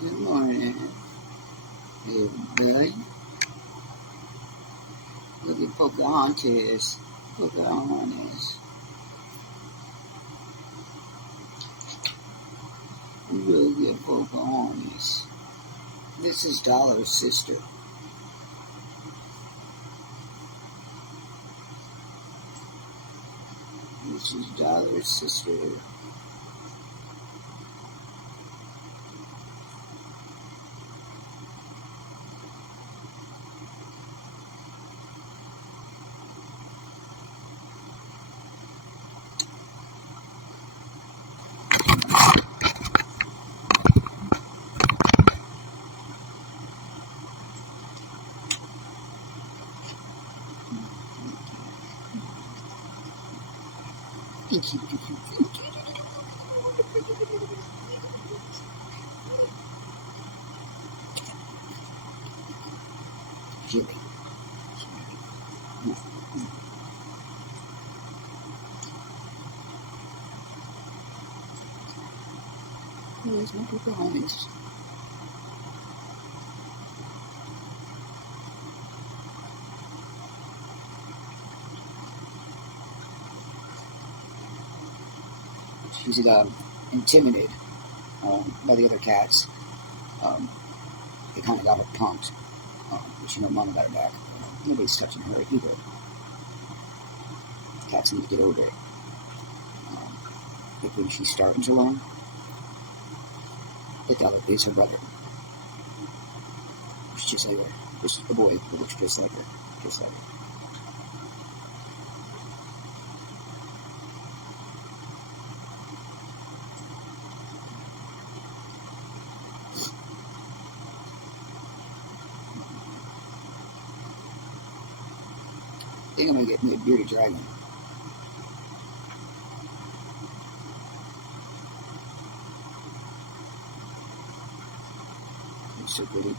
Good morning. Hey, bud. Look at Pocahontas. Pocahontas. Look at Pocahontas. This is Dollar's sister. This is Dollar's sister. Jimmy. There's my Pocahontas. She's intimidated by the other cats. They kind of got her punked. But her mom got her back. Nobody's touching her either. Cats need to get over it. But when she's starting to learn, the dog is her brother. It's just like her. Just a boy who looks just like her. Just like her. I think I'm gonna get me a bearded dragon. It's so pretty.